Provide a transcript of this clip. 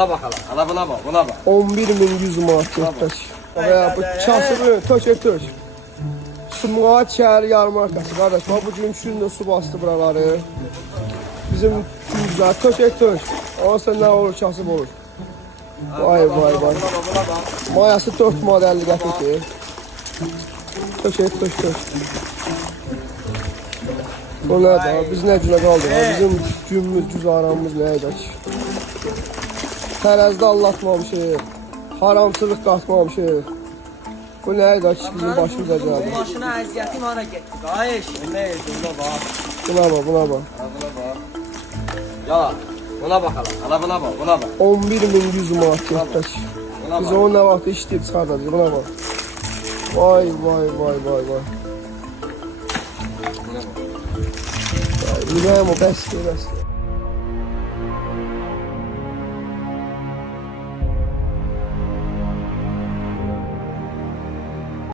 Buna bakalım. Hala buna bak, buna bak. 11.100 manat getdik. Və bu kasıbı tök. Sumqayıt şəhər yarmarkası qardaş. Bax bu gün gündə su bastı buraları. Bizim güzlər tök. Olsa nə olur, kasıb olur. Vay. Buna bak. Mayası 4 manat 50 qəpikdir. Tök. Bu nədir? Biz nə günə qaldıq? Bizim günümüz, güzaranımız nə edək? Tərəzdə allatmamışıq. Haramçılıq qatmamışıq. Bu nə edək? Bizim başımıza gəldi. Maşına əziyyətim hara getdi? Qayış. Ne yedim, buna bak. Buna bax. Hala buna bak. Ya, buna bakalım. Hala buna bak, buna bak. 11.100 manat getdik. Biz onu nə vaxt işləyib çıxardacaq. Buna bax. Vay. Buna bak. Yürəyəm o bəs.